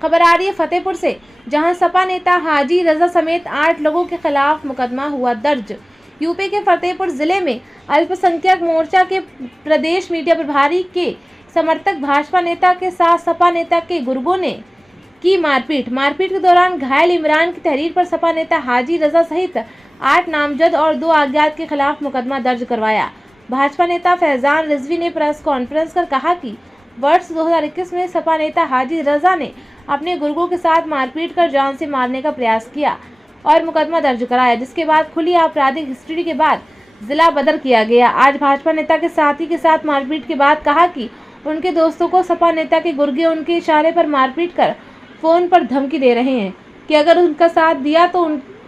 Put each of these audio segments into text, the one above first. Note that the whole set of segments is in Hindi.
खबर आ रही है फतेहपुर से, जहां सपा नेता हाजी रजा समेत 8 लोगों के खिलाफ मुकदमा हुआ दर्ज। यूपी के फतेहपुर जिले में अल्पसंख्यक मोर्चा के प्रदेश मीडिया प्रभारी के समर्थक भाजपा नेता के साथ सपा नेता के गुर्गों ने की मारपीट के दौरान घायल इमरान की तहरीर पर सपा नेता हाजी रजा सहित 8 नामजद और 2 अज्ञात के खिलाफ मुकदमा दर्ज करवाया। भाजपा नेता फैजान रिजवी ने प्रेस कॉन्फ्रेंस कर कहा कि वर्ष 2021 में सपा नेता हाजी रजा ने अपने गुर्गों के साथ मारपीट कर जान से मारने का प्रयास किया और मुकदमा दर्ज कराया, जिसके बाद खुली आपराधिक हिस्ट्री के बाद जिला बदर किया गया। आज भाजपा नेता के साथी के साथ मारपीट के बाद कहा कि उनके दोस्तों को सपा नेता के गुर्गे उनके इशारे पर मारपीट कर फोन पर धमकी दे रहे हैं कि अगर उनका साथ दिया तो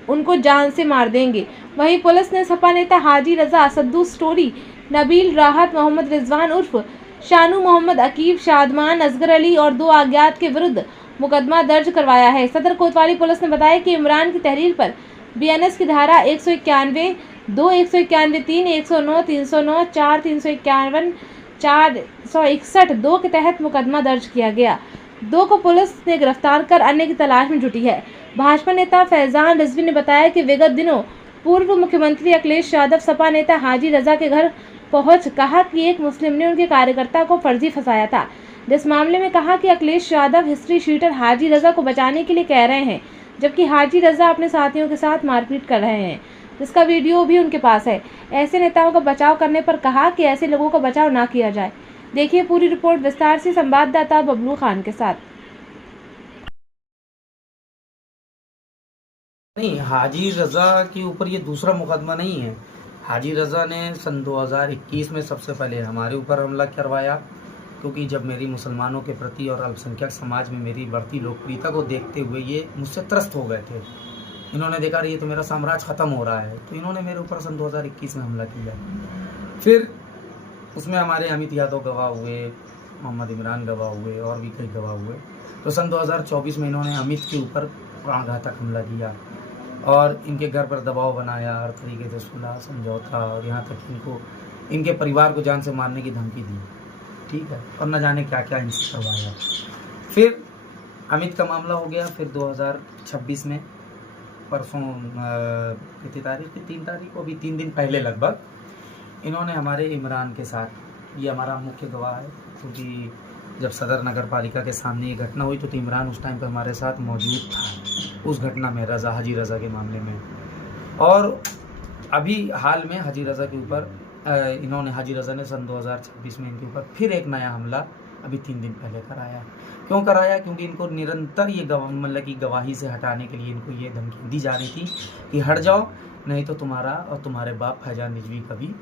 उनको जान से मार देंगे। वहीं पुलिस ने सपा नेता हाजी रजा, सद्दू स्टोरी, नबील, राहत, मोहम्मद रिजवान उर्फ शानू, मोहम्मद अकीब, शादमान, असगर अली और 2 अज्ञात के विरुद्ध मुकदमा दर्ज करवाया है। सदर कोतवाली पुलिस ने बताया कि इमरान की तहरीर पर बीएनएस की धारा 191, 2, 191, 3, 109, 309, 4, 351, 461, 2 के तहत मुकदमा दर्ज किया गया। 2 को पुलिस ने गिरफ्तार कर अन्य की तलाश में जुटी है। भाजपा नेता फैजान रिजवी ने बताया कि विगत दिनों पूर्व मुख्यमंत्री अखिलेश यादव सपा नेता हाजी रजा के घर पहुंच कहा कि एक मुस्लिम ने उनके कार्यकर्ता को फर्जी फंसाया था, जिस मामले में कहा कि अखिलेश यादव हिस्ट्री शीटर हाजी रजा को बचाने के लिए कह रहे हैं, जबकि हाजी रजा अपने साथियों के साथ मारपीट कर रहे हैं, जिसका वीडियो भी उनके पास है। ऐसे नेताओं का बचाव करने पर कहा कि ऐसे लोगों का बचाव ना किया जाए। देखिए पूरी रिपोर्ट विस्तार से संवाददाता बबलू खान के साथ। नहीं, हाजी रजा के ऊपर ये दूसरा मुकदमा नहीं है। हाजी रजा ने सन 2021 में सबसे पहले हमारे ऊपर हमला करवाया, क्योंकि जब मेरी मुसलमानों के प्रति और अल्पसंख्यक समाज में मेरी बढ़ती लोकप्रियता को देखते हुए ये मुझसे त्रस्त हो गए थे। इन्होंने देखा ये तो मेरा साम्राज्य ख़त्म हो रहा है, तो इन्होंने मेरे ऊपर सन 2021 में हमला किया। फिर उसमें हमारे अमित यादव गवाह हुए, मोहम्मद इमरान गवाह हुए और भी कई गवाह हुए। तो सन 2024 में इन्होंने अमित के ऊपर प्राणघातक हमला किया और इनके घर पर दबाव बनाया, हर तरीके से सुलह समझौता, और यहाँ तक इनको इनके परिवार को जान से मारने की धमकी दी, ठीक है, और न जाने क्या क्या इनसे करवाया। फिर अमित का मामला हो गया। फिर 2026 में परसों कितनी तारीख थी, 3 तारीख को, अभी 3 दिन पहले लगभग, इन्होंने हमारे इमरान के साथ, ये हमारा मुख्य गवाह है क्योंकि जब सदर नगर पालिका के सामने ये घटना हुई तो इमरान उस टाइम पर हमारे साथ मौजूद था उस घटना में, हाजी रजा के मामले में। और अभी हाल में हाजी रजा के ऊपर इन्होंने, हाजी रजा ने सन 2026 में इनके ऊपर फिर एक नया हमला अभी 3 दिन पहले कराया। क्यों कराया? क्योंकि इनको निरंतर ये मतलब कि गवाही से हटाने के लिए इनको ये धमकी दी जा रही थी कि हट जाओ, नहीं तो तुम्हारा और तुम्हारे बाप फैजान रिजवी का भी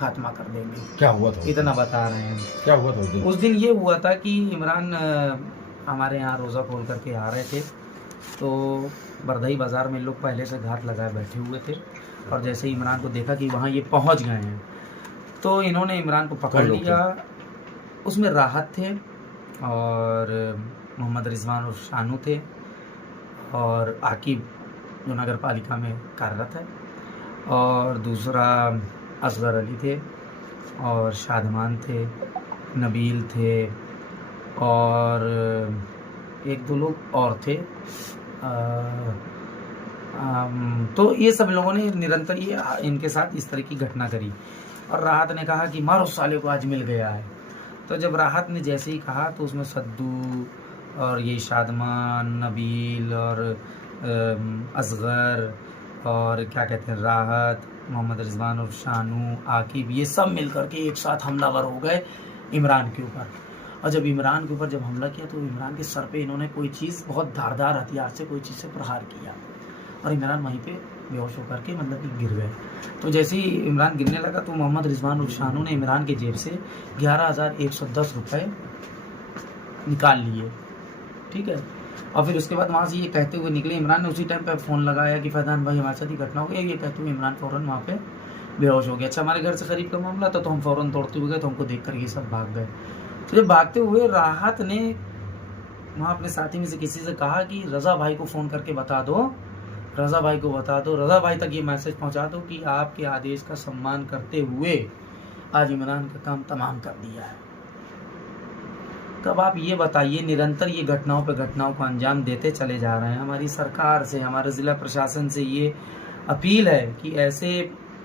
खात्मा कर देंगे। क्या हुआ था? इतना बता रहे हैं। क्या हुआ था उस दिन? ये हुआ था कि इमरान हमारे यहाँ रोज़ा खोल करके आ रहे थे, तो बरदई बाज़ार में लोग पहले से घात लगाए बैठे हुए थे, और जैसे ही इमरान को देखा कि वहाँ ये पहुँच गए हैं तो इन्होंने इमरान को पकड़ लिया। उसमें राहत थे और मोहम्मद रिजवान और शानू थे और आकिब जो नगर पालिका में कार्यरत है, और दूसरा असगर अली थे और शादमान थे, नबील थे और 1-2 लोग और थे। तो ये सब लोगों ने निरंतर ये इनके साथ इस तरह की घटना करी, और राहत ने कहा कि मारो साले को, आज मिल गया है। तो जब राहत ने जैसे ही कहा तो उसमें सद्दू और ये शादमान, नबील और असगर और क्या कहते हैं राहत, मोहम्मद रिजवान और शानू, आकिब, ये सब मिल करके एक साथ हमलावर हो गए इमरान के ऊपर। और जब इमरान के ऊपर हमला किया तो इमरान के सर पे इन्होंने कोई चीज़, बहुत धारदार हथियार से कोई चीज़ से प्रहार किया, और इमरान वहीं पे बेहोश होकर के मतलब कि गिर गए। तो जैसे ही इमरान गिरने लगा तो मोहम्मद रिजवान और शानू ने इमरान के जेब से 11,110 रुपये निकाल लिए, ठीक है। और फिर उसके बाद वहाँ से ये कहते हुए निकले। इमरान ने उसी टाइम पे फ़ोन लगाया कि फैजान भाई हमारे साथ ही घटना हो गया, ये कहते हुए इमरान फ़ौरन वहाँ पे बेहोश हो गया। अच्छा, हमारे घर से करीब का मामला था तो हम फ़ौरन दौड़ते हुए गए, तो हमको देख कर ये सब भाग गए। तो जब भागते हुए राहत ने वहाँ अपने साथी में से किसी से कहा कि रज़ा भाई को फ़ोन करके बता दो, रज़ा भाई को बता दो, रज़ा भाई तक ये मैसेज पहुँचा दो कि आपके आदेश का सम्मान करते हुए आज इमरान का काम तमाम कर दिया है। कब आप ये बताइए, निरंतर ये घटनाओं पे घटनाओं को अंजाम देते चले जा रहे हैं। हमारी सरकार से, हमारे ज़िला प्रशासन से ये अपील है कि ऐसे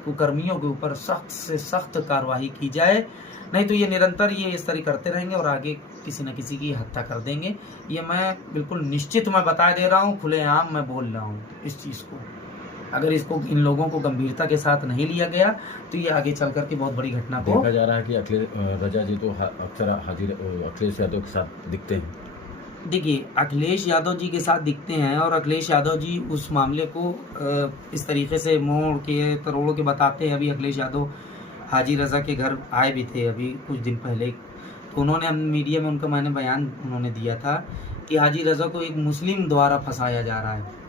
कुकर्मियों के ऊपर सख्त से सख्त कार्रवाई की जाए, नहीं तो ये निरंतर ये इस तरह करते रहेंगे और आगे किसी न किसी की हत्या कर देंगे। ये मैं बिल्कुल निश्चित मैं बता दे रहा हूँ, खुलेआम मैं बोल रहा हूँ इस चीज़ को। अगर इसको इन लोगों को गंभीरता के साथ नहीं लिया गया तो ये आगे चल कर के बहुत बड़ी घटना को देखा जा रहा है कि अखिलेश रजा जी तो अक्सर अखिलेश यादव के साथ दिखते हैं। देखिए, अखिलेश यादव जी के साथ दिखते हैं और अखिलेश यादव जी उस मामले को इस तरीके से मोड़ के तरोड़ के बताते हैं। अभी अखिलेश यादव हाजी रज़ा के घर आए भी थे अभी कुछ दिन पहले, तो उन्होंने मीडिया में उनका मैंने बयान उन्होंने दिया था कि हाजी रज़ा को एक मुस्लिम द्वारा फंसाया जा रहा है।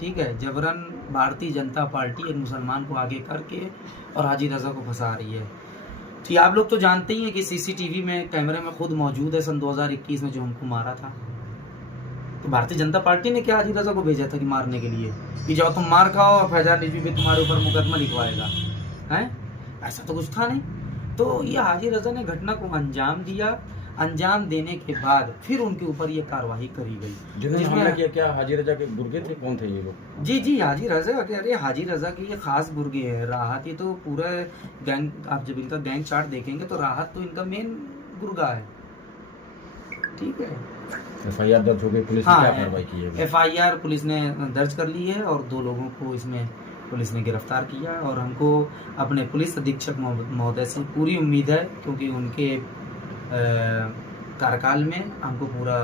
ठीक है, जबरन भारतीय जनता पार्टी एक मुसलमान को आगे करके और हाजी रज़ा को फंसा रही है। तो आप लोग तो जानते ही हैं कि सीसीटीवी में कैमरे में खुद मौजूद है सन 2021 में जो हमको मारा था। तो भारतीय जनता पार्टी ने क्या हाजी रज़ा को भेजा था कि मारने के लिए कि जाओ तुम मार खाओ और फैजान रिजवी भी तुम्हारे ऊपर मुकदमा लिखवाएगा, हैं? ऐसा तो कुछ था नहीं। तो ये हाजी रज़ा ने घटना को अंजाम दिया, अंजाम देने के बाद फिर उनके ऊपर ये कार्रवाई करी गई। जिन्होंने हमला किया क्या हाजी रजा के गुर्गे थे, कौन थे ये लोग? जी हाजी रज़ा, अरे हाजी रज़ा की ये खास गुर्गे है। राहत ये तो पूरा गैंग, आप जब इनका गैंग चार्ट देखेंगे तो राहत तो इनका मेन गुर्गा है। ठीक है, FIR दर्ज हो गई, पुलिस ने क्या कार्रवाई की है? FIR पुलिस ने दर्ज कर ली है और 2 लोगों को इसमें पुलिस ने गिरफ्तार किया। और हमको अपने पुलिस अधीक्षक महोदय से पूरी उम्मीद है, क्योंकि उनके कार्यकाल में हमको पूरा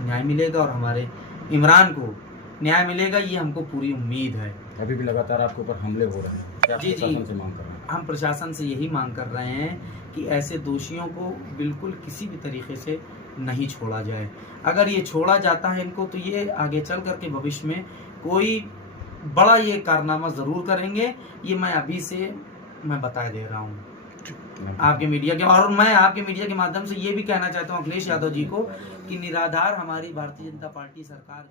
न्याय मिलेगा और हमारे इमरान को न्याय मिलेगा, ये हमको पूरी उम्मीद है। अभी भी लगातार आपके ऊपर हमले हो रहे हैं, क्या जी प्रशासन से मांग कर रहे हैं? हम प्रशासन से यही मांग कर रहे हैं कि ऐसे दोषियों को बिल्कुल किसी भी तरीके से नहीं छोड़ा जाए। अगर ये छोड़ा जाता है इनको तो ये आगे चल कर के भविष्य में कोई बड़ा ये कारनामा ज़रूर करेंगे। ये मैं अभी से मैं बता दे रहा हूँ आपके मीडिया के, और मैं आपके मीडिया के माध्यम से ये भी कहना चाहता हूँ अखिलेश यादव जी को कि निराधार हमारी भारतीय जनता पार्टी सरकार